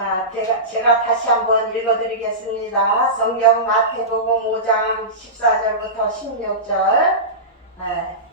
자, 제가 다시 한번 읽어드리겠습니다. 성경 마태복음 5장 14절부터 16절.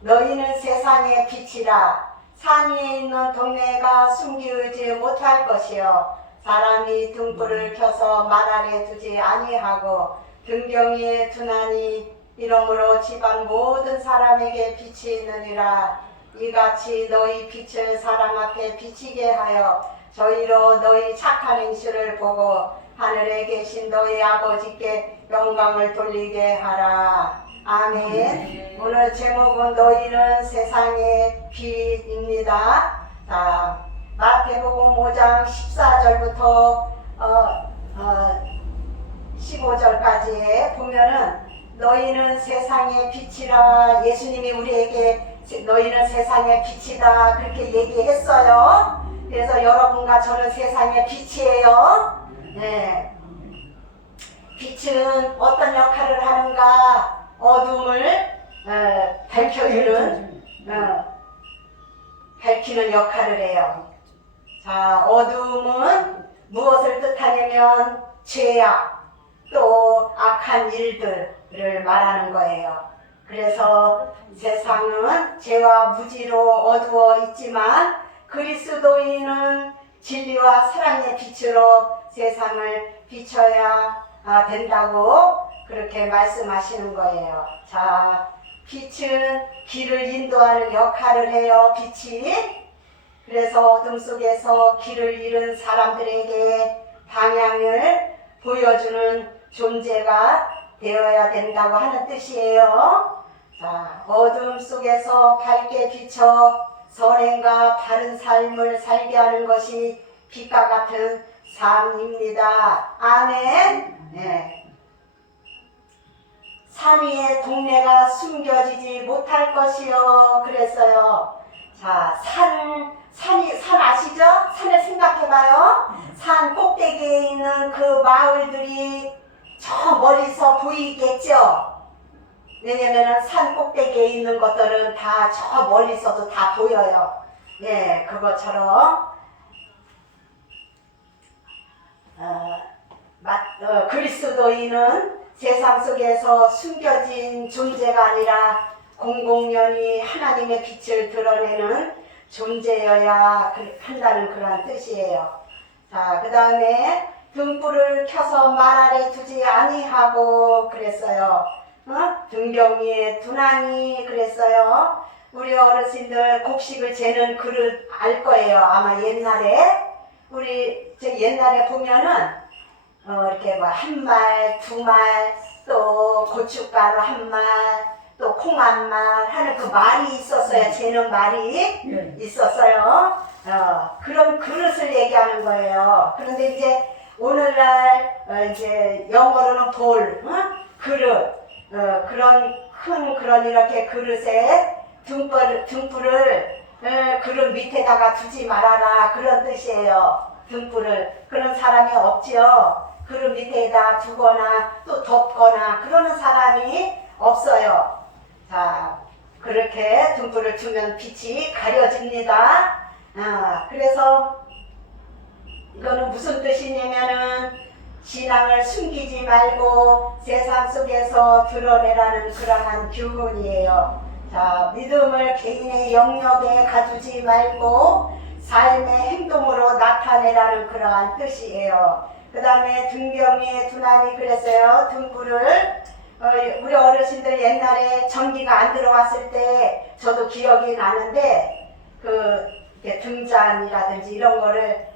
너희는 세상의 빛이라. 산 위에 있는 동네가 숨기지 못할 것이요 사람이 등불을 켜서 말 아래 두지 아니하고 등경위에 두나니 이러므로 집안 모든 사람에게 빛이 있느니라. 이같이 너희 빛을 사람 앞에 비치게 하여 저희로 너희 착한 행실을 보고 하늘에 계신 너희 아버지께 영광을 돌리게 하라. 아멘. 오늘 제목은 너희는 세상의 빛입니다. 자, 마태복음 5장 14절부터 15절까지에 보면은 너희는 세상의 빛이라. 예수님이 우리에게 너희는 세상의 빛이다 그렇게 얘기했어요. 그래서 여러분과 저는 세상의 빛이에요. 네. 빛은 어떤 역할을 하는가? 어둠을 밝히는 역할을 해요. 자, 어둠은 무엇을 뜻하냐면 죄악, 또 악한 일들을 말하는 거예요. 그래서 세상은 죄와 무지로 어두워 있지만 그리스도인은 진리와 사랑의 빛으로 세상을 비춰야 된다고 그렇게 말씀하시는 거예요. 자, 빛은 길을 인도하는 역할을 해요. 빛이. 그래서 어둠 속에서 길을 잃은 사람들에게 방향을 보여주는 존재가 되어야 된다고 하는 뜻이에요. 자, 어둠 속에서 밝게 비춰 선행과 바른 삶을 살게 하는 것이 빛과 같은 삶입니다. 아멘. 네. 산 위에 동네가 숨겨지지 못할 것이요 그랬어요. 자, 산 아시죠? 산을 생각해봐요. 산 꼭대기에 있는 그 마을들이 저 멀리서 보이겠죠? 왜냐면은 산 꼭대기에 있는 것들은 다 저 멀리서도 다 보여요. 예, 그것처럼 그리스도인은 세상 속에서 숨겨진 존재가 아니라 공공연히 하나님의 빛을 드러내는 존재여야 한다는 그런 뜻이에요. 자, 그 다음에 등불을 켜서 말 아래 두지 아니하고 그랬어요. 등경 위에 두나니 그랬어요. 우리 어르신들 곡식을 재는 그릇 알 거예요. 아마 옛날에 우리 옛날에 보면은 이렇게 뭐 한 말, 두 말, 또 고춧가루 한 말, 또 콩 한 말 하는 그 말이 있었어요. 재는 말이 있었어요. 그런 그릇을 얘기하는 거예요. 그런데 이제 오늘날 이제 영어로는 볼, 그릇. 그런 이렇게 그릇에 등불을 그릇 밑에다가 두지 말아라 그런 뜻이에요. 등불을 그런 사람이 없지요. 그릇 밑에다 두거나 또 덮거나 그러는 사람이 없어요. 자, 그렇게 등불을 두면 빛이 가려집니다. 그래서 이거는 무슨 뜻이냐면은 신앙을 숨기지 말고 세상 속에서 드러내라는 그러한 교훈이에요. 자, 믿음을 개인의 영역에 가두지 말고 삶의 행동으로 나타내라는 그러한 뜻이에요. 그 다음에 등경 위에 두나니 그랬어요. 등불을 우리 어르신들 옛날에 전기가 안 들어왔을 때 저도 기억이 나는데 등잔이라든지 이런 거를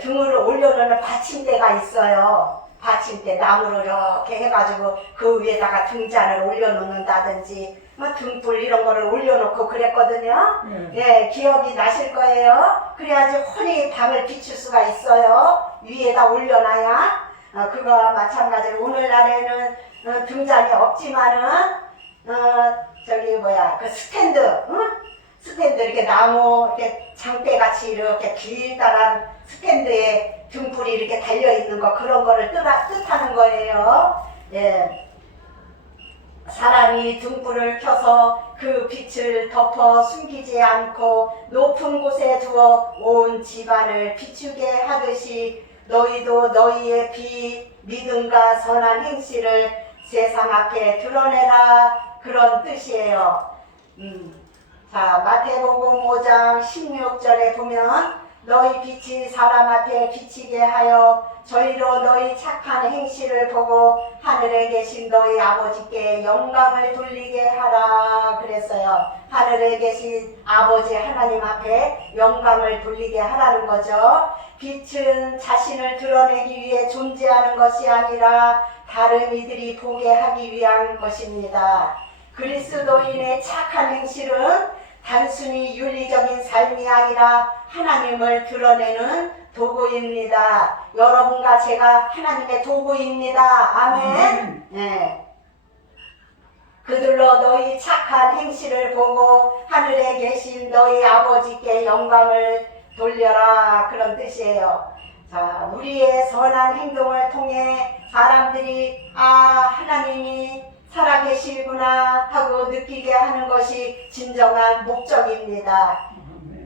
등을 올려놓는 받침대가 있어요. 받침대 나무로 이렇게 해가지고 그 위에다가 등잔을 올려놓는다든지 등불 이런 거를 올려놓고 그랬거든요. 예, 기억이 나실 거예요. 그래야지 훤히 방을 비출 수가 있어요. 위에다 올려놔야. 그거와 마찬가지로 오늘날에는 등잔이 없지만은 그 스탠드 이렇게 나무 이렇게 장대같이 이렇게 길다란 스탠드에 등불이 이렇게 달려있는 거 그런 거를 뜻하는 거예요. 예. 사람이 등불을 켜서 그 빛을 덮어 숨기지 않고 높은 곳에 두어 온 집안을 비추게 하듯이 너희도 너희의 믿음과 선한 행실을 세상 앞에 드러내라. 그런 뜻이에요. 자, 마태복음 5장 16절에 보면 너희 빛이 사람 앞에 비치게 하여 저희로 너희 착한 행실을 보고 하늘에 계신 너희 아버지께 영광을 돌리게 하라 그랬어요. 하늘에 계신 아버지 하나님 앞에 영광을 돌리게 하라는 거죠. 빛은 자신을 드러내기 위해 존재하는 것이 아니라 다른 이들이 보게 하기 위한 것입니다. 그리스도인의 착한 행실은 단순히 윤리적인 삶이 아니라 하나님을 드러내는 도구입니다. 여러분과 제가 하나님의 도구입니다. 아멘. 네. 그들로 너희 착한 행실을 보고 하늘에 계신 너희 아버지께 영광을 돌려라. 그런 뜻이에요. 자, 우리의 선한 행동을 통해 사람들이 하나님이 살아계시구나 하고 느끼게 하는 것이 진정한 목적입니다.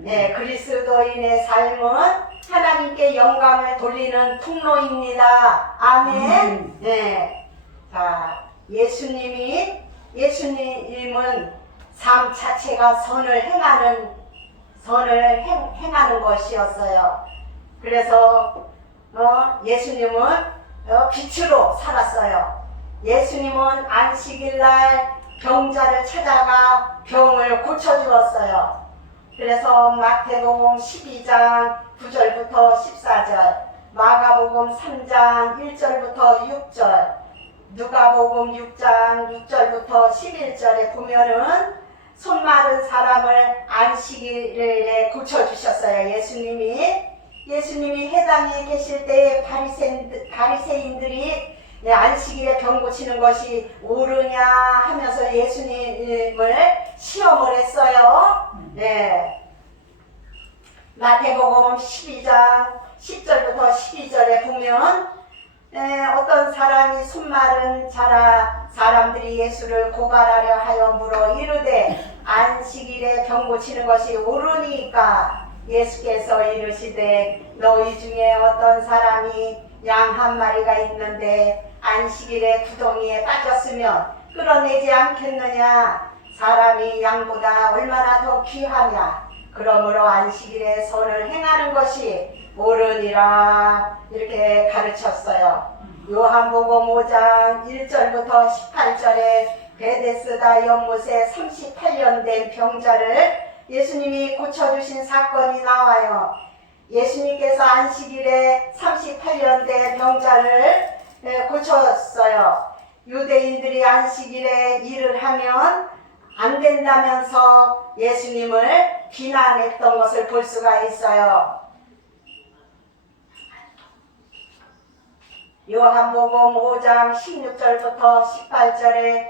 네, 그리스도인의 삶은 하나님께 영광을 돌리는 통로입니다. 아멘. 네. 자, 예수님은 삶 자체가 선을 행하는 것이었어요. 그래서 예수님은 빛으로 살았어요. 예수님은 안식일날 병자를 찾아가 병을 고쳐주었어요. 그래서 마태복음 12장 9절부터 14절, 마가복음 3장 1절부터 6절, 누가복음 6장 6절부터 11절에 보면은 손 마른 사람을 안식일에 고쳐주셨어요. 예수님이 회당에 계실 때 바리새인들이 안식일에 병 고치는 것이 옳으냐 하면서 예수님을 시험을 했어요. 네. 마태복음 12장 10절부터 12절에 보면 어떤 사람이 손 마른 사람들이 예수를 고발하려 하여 물어 이르되 안식일에 병 고치는 것이 옳으니까 예수께서 이르시되 너희 중에 어떤 사람이 양 한 마리가 있는데 안식일에 구덩이에 빠졌으면 끌어내지 않겠느냐? 사람이 양보다 얼마나 더 귀하냐? 그러므로 안식일에 선을 행하는 것이 옳으니라. 이렇게 가르쳤어요. 요한복음 5장 1절부터 18절에 베데스다 연못에 38년 된 병자를 예수님이 고쳐주신 사건이 나와요. 예수님께서 안식일에 38년 된 병자를 고쳤어요. 유대인들이 안식일에 일을 하면 안 된다면서 예수님을 비난했던 것을 볼 수가 있어요. 요한복음 5장 16절부터 18절에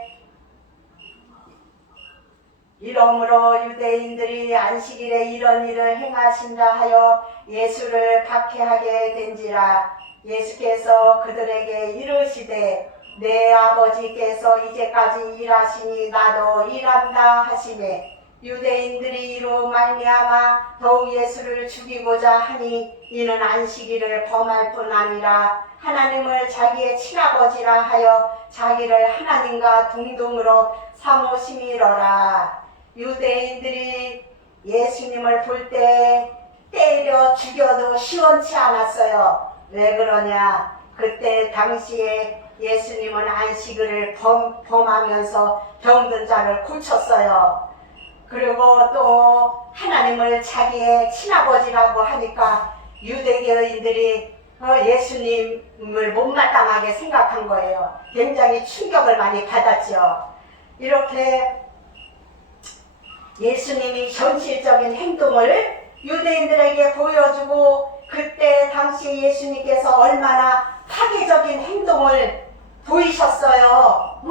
이러므로 유대인들이 안식일에 이런 일을 행하신다 하여 예수를 박해하게 된지라. 예수께서 그들에게 이르시되 내 아버지께서 이제까지 일하시니 나도 일한다 하시매 유대인들이 이로 말미암아 더욱 예수를 죽이고자 하니 이는 안식일을 범할 뿐 아니라 하나님을 자기의 친아버지라 하여 자기를 하나님과 동등으로 삼으심이로라. 유대인들이 예수님을 볼 때 때려 죽여도 시원치 않았어요. 왜 그러냐? 그때 당시에 예수님은 안식일을 범하면서 병든 자를 고쳤어요. 그리고 또 하나님을 자기의 친아버지라고 하니까 유대교인들이 예수님을 못마땅하게 생각한 거예요. 굉장히 충격을 많이 받았죠. 이렇게 예수님이 현실적인 행동을 유대인들에게 보여주고 그때 당시 예수님께서 얼마나 파괴적인 행동을 보이셨어요.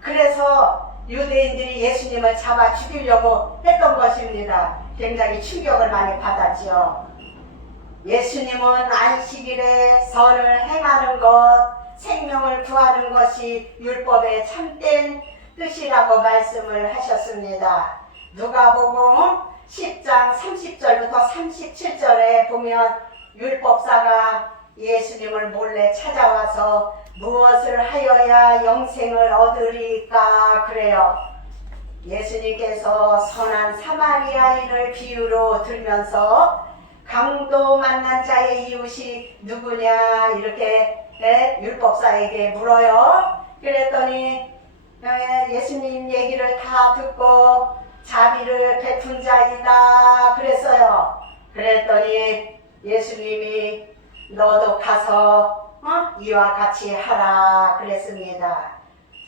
그래서 유대인들이 예수님을 잡아 죽이려고 했던 것입니다. 굉장히 충격을 많이 받았죠. 예수님은 안식일에 선을 행하는 것, 생명을 구하는 것이 율법의 참된 뜻이라고 말씀을 하셨습니다. 누가복음 10장 30절부터 37절에 보면 율법사가 예수님을 몰래 찾아와서 무엇을 하여야 영생을 얻으리까 그래요. 예수님께서 선한 사마리아인을 비유로 들면서 강도 만난 자의 이웃이 누구냐 이렇게 율법사에게 물어요. 그랬더니 예수님 얘기를 다 듣고 자비를 베푼 자이다 그랬어요. 그랬더니 예수님이 너도 가서 이와 같이 하라 그랬습니다.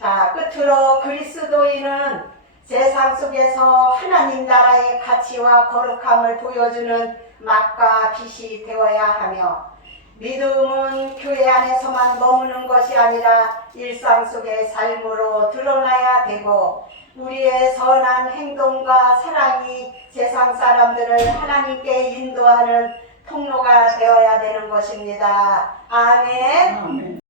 자, 끝으로 그리스도인은 세상 속에서 하나님 나라의 가치와 거룩함을 보여주는 막과 빛이 되어야 하며, 믿음은 교회 안에서만 머무는 것이 아니라 일상 속의 삶으로 드러나야 되고, 우리의 선한 행동과 사랑이 세상 사람들을 하나님께 인도하는 통로가 되어야 되는 것입니다. 아멘.